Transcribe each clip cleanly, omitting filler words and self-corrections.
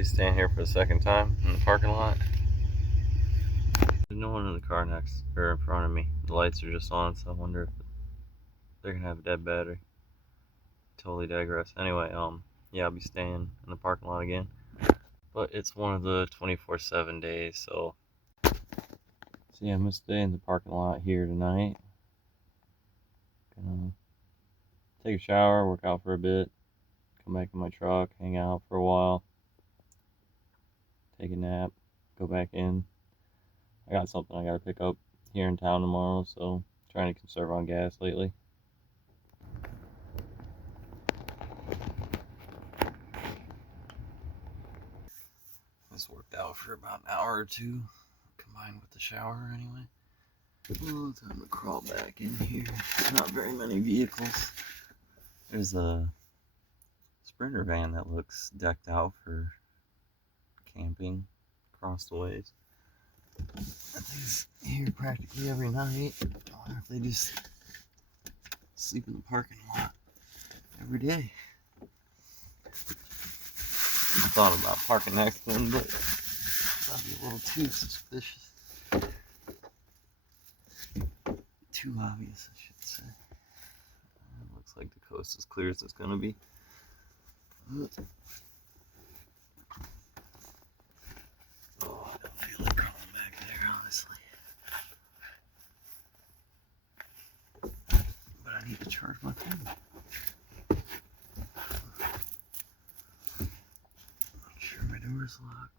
be staying here for the second time in the parking lot. There's no one in the car next or in front of me. The lights are just on, so I wonder if they're gonna have a dead battery. Totally digress. Anyway, yeah, I'll be staying in the parking lot again. But it's one of the 24/7 days, so yeah, I'm gonna stay in the parking lot here tonight. Gonna take a shower, work out for a bit, come back in my truck, hang out for a while, take a nap, go back in. I got something I gotta pick up here in town tomorrow, so trying to conserve on gas lately. This worked out for about an hour or two, combined with the shower anyway. Oh, time to crawl back in here. Not very many vehicles. There's a Sprinter van that looks decked out for camping across the ways. That thing's here practically every night. I wonder if they just sleep in the parking lot every day. I thought about parking next to them, but that'd be a little too suspicious. Too obvious, I should say. It looks like the coast is clear as it's gonna be. Oh, I don't feel like crawling back there, honestly. But I need to charge my phone. Make sure my door's locked.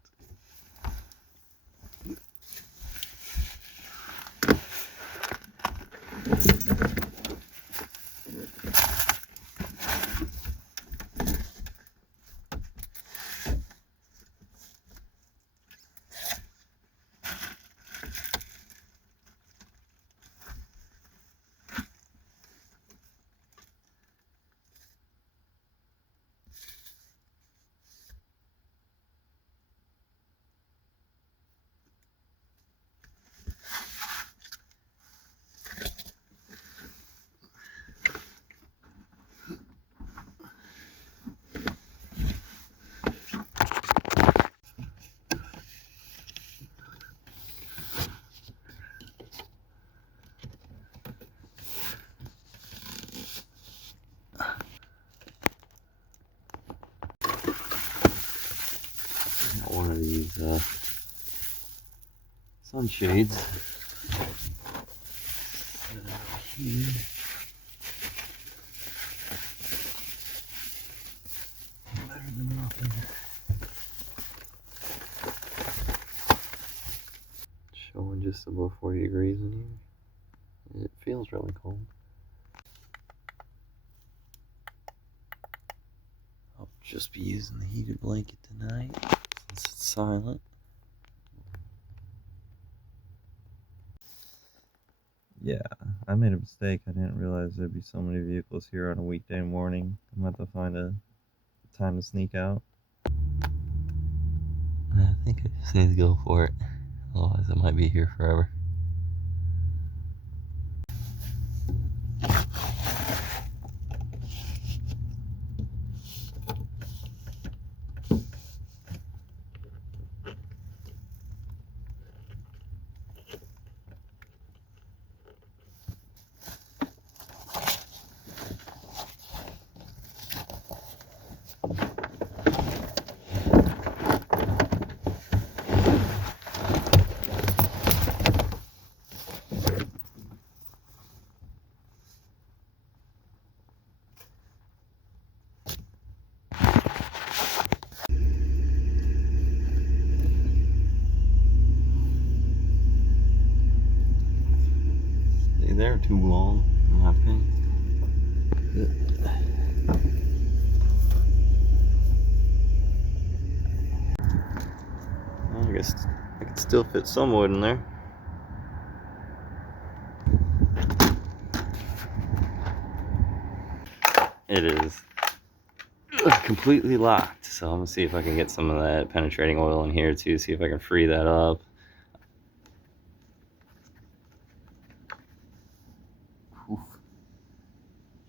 One of these sunshades. Here. Better than nothing. Showing just above 40 degrees in here. It feels really cold. I'll just be using the heated blanket tonight since it's silent. Yeah, I made a mistake. I didn't realize there'd be so many vehicles here on a weekday morning. I'm going to have to find a time to sneak out. I think I just need to go for it. Otherwise I might be here forever. They're too long, in my opinion. Well, I guess I could still fit some wood in there. It is completely locked, so I'm gonna see if I can get some of that penetrating oil in here too, see if I can free that up.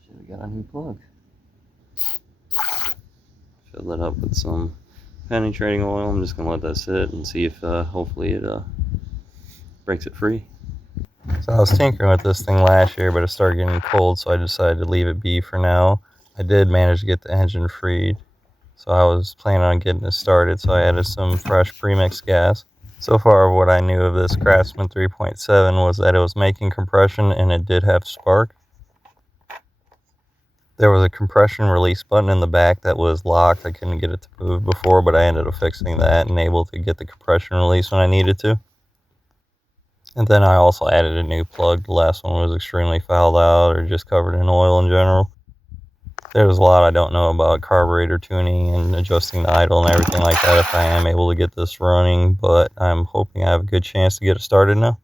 Should have got a new plug. Fill it up with some penetrating oil. I'm just gonna let that sit and see if hopefully it breaks it free. So I was tinkering with this thing last year, but it started getting cold, so I decided to leave it be for now. I did manage to get the engine freed, so I was planning on getting it started, so I added some fresh premixed gas. So far what I knew of this Craftsman 3.7 was that it was making compression and it did have spark. There was a compression release button in the back that was locked. I couldn't get it to move before, but I ended up fixing that and able to get the compression release when I needed to. And then I also added a new plug. The last one was extremely fouled out or just covered in oil in general. There's a lot I don't know about carburetor tuning and adjusting the idle and everything like that if I am able to get this running, but I'm hoping I have a good chance to get it started now.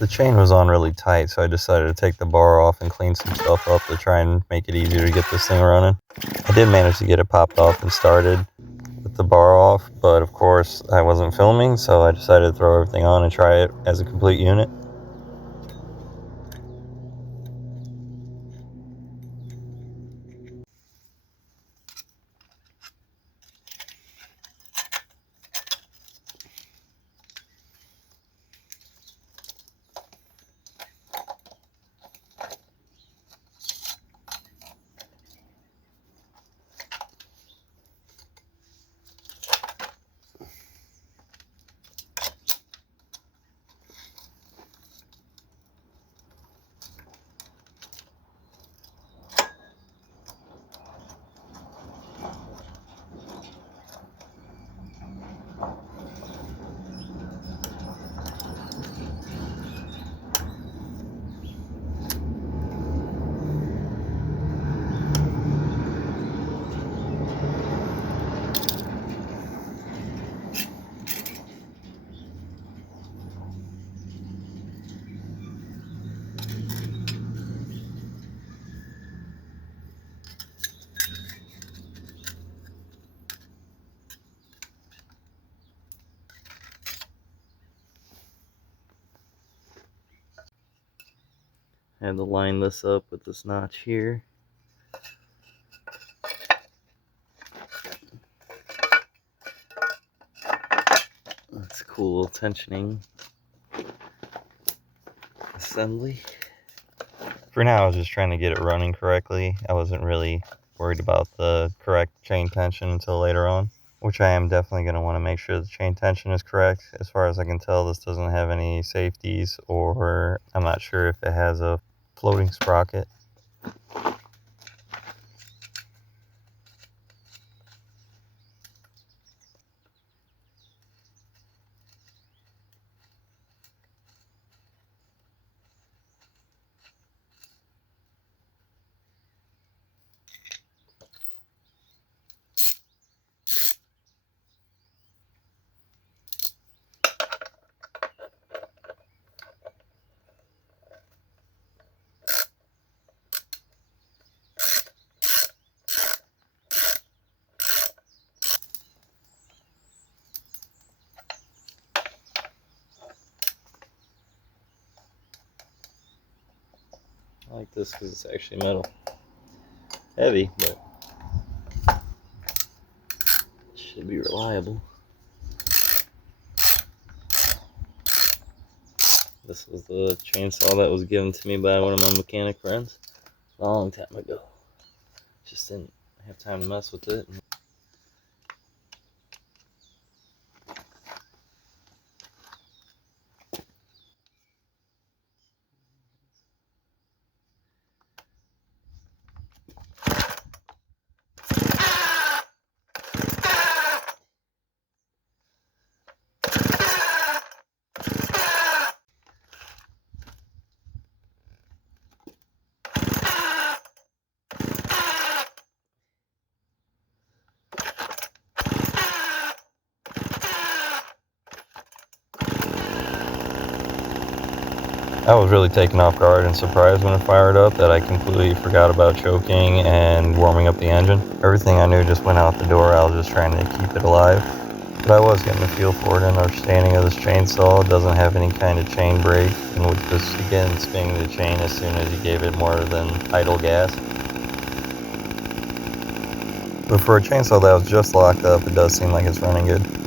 The chain was on really tight, so I decided to take the bar off and clean some stuff up to try and make it easier to get this thing running. I did manage to get it popped off and started with the bar off, but of course I wasn't filming, so I decided to throw everything on and try it as a complete unit. I had to line this up with this notch here. That's a cool tensioning assembly. For now I was just trying to get it running correctly. I wasn't really worried about the correct chain tension until later on, which I am definitely going to want to make sure the chain tension is correct. As far as I can tell, this doesn't have any safeties, or I'm not sure if it has a floating sprocket. I like this because it's actually metal. Heavy, but it should be reliable. This was the chainsaw that was given to me by one of my mechanic friends a long time ago. Just didn't have time to mess with it. I was really taken off guard and surprised when it fired up that I completely forgot about choking and warming up the engine. Everything I knew just went out the door. I was just trying to keep it alive. But I was getting a feel for it and understanding of this chainsaw. It doesn't have any kind of chain brake and would just begin spinning the chain as soon as you gave it more than idle gas. But for a chainsaw that was just locked up, it does seem like it's running good.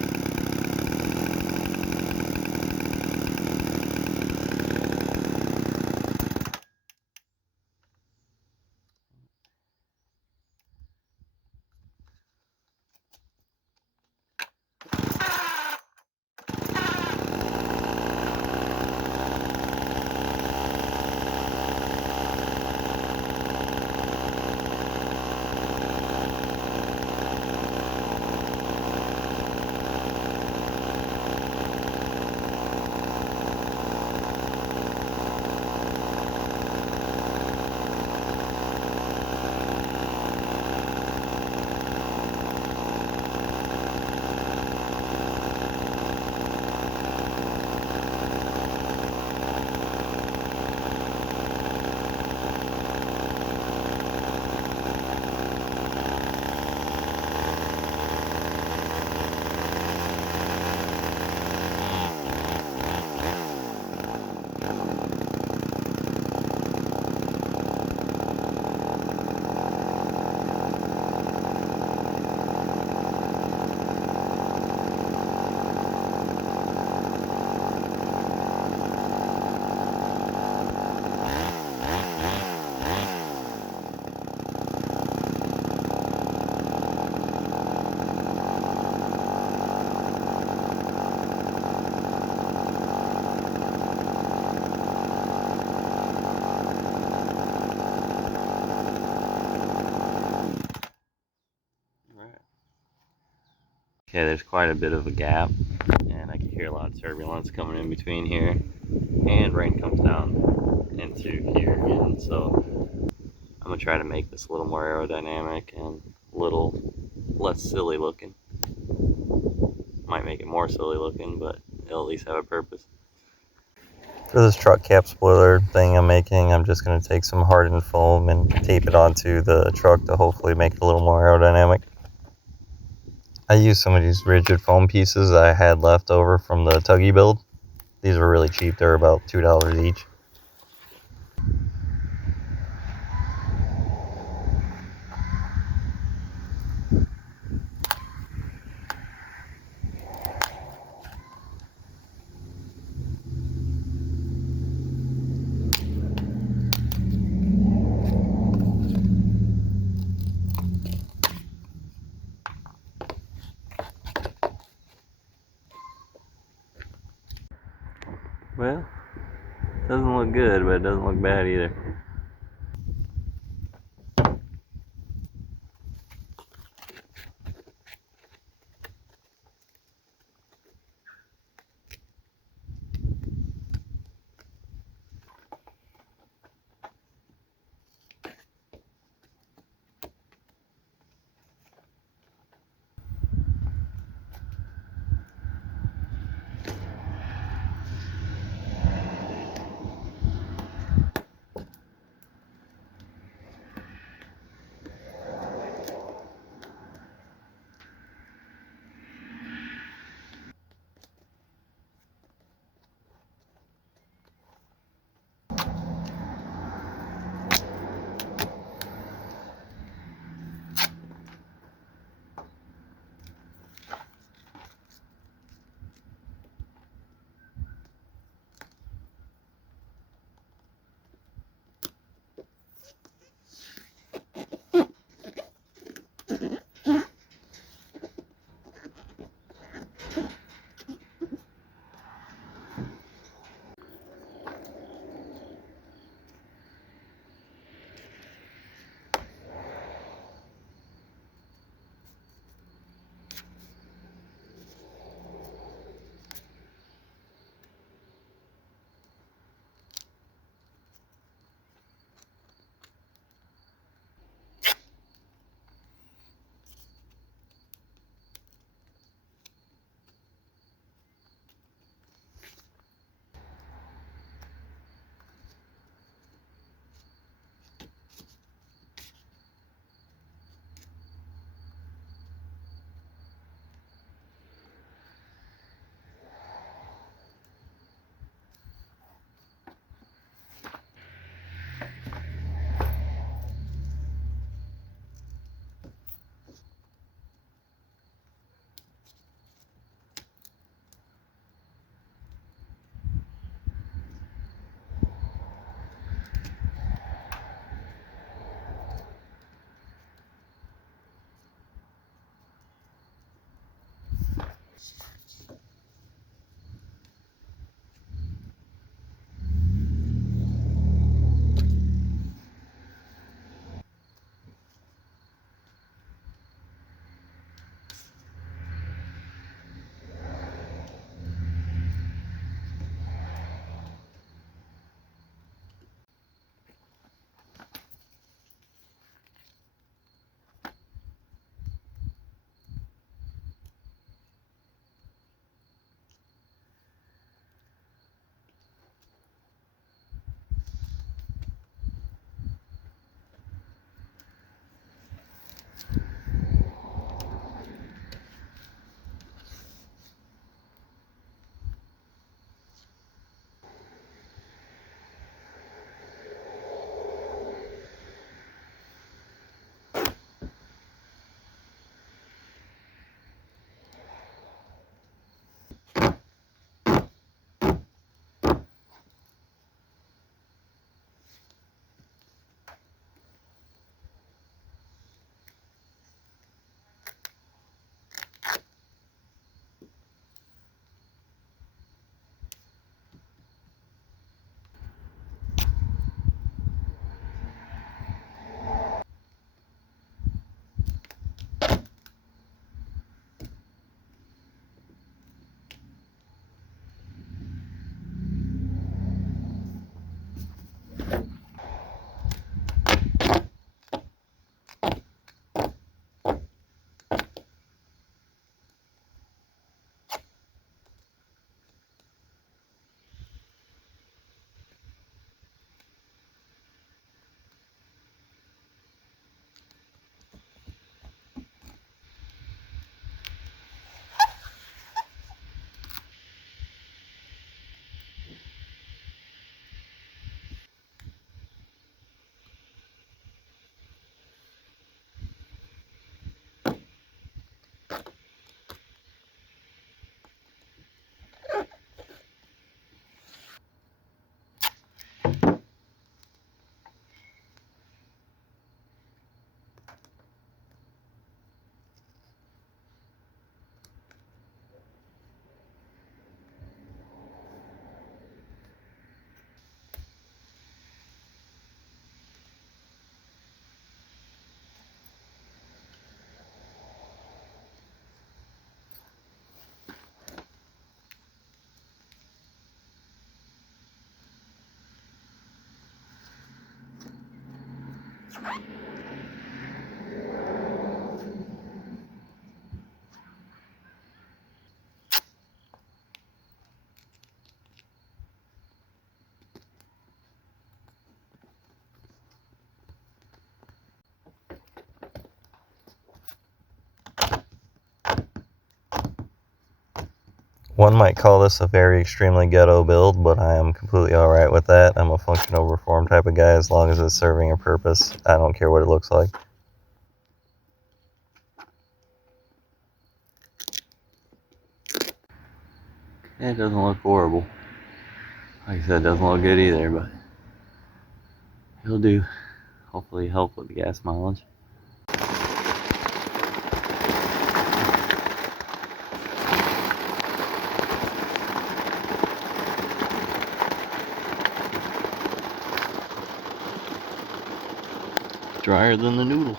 Okay, there's quite a bit of a gap, and I can hear a lot of turbulence coming in between here, and rain comes down into here again, so I'm going to try to make this a little more aerodynamic and a little less silly looking. Might make it more silly looking, but it'll at least have a purpose. For this truck cap spoiler thing I'm making, I'm just going to take some hardened foam and tape it onto the truck to hopefully make it a little more aerodynamic. I used some of these rigid foam pieces I had left over from the Tuggy build. These were really cheap, they're about $2 each. Well, doesn't look good, but it doesn't look bad either. One might call this a very extremely ghetto build, but I am completely alright with that. I'm a function over form type of guy. As long as it's serving a purpose, I don't care what it looks like. It doesn't look horrible. Like I said, it doesn't look good either, but it'll do. Hopefully help with the gas mileage. Drier than the noodle.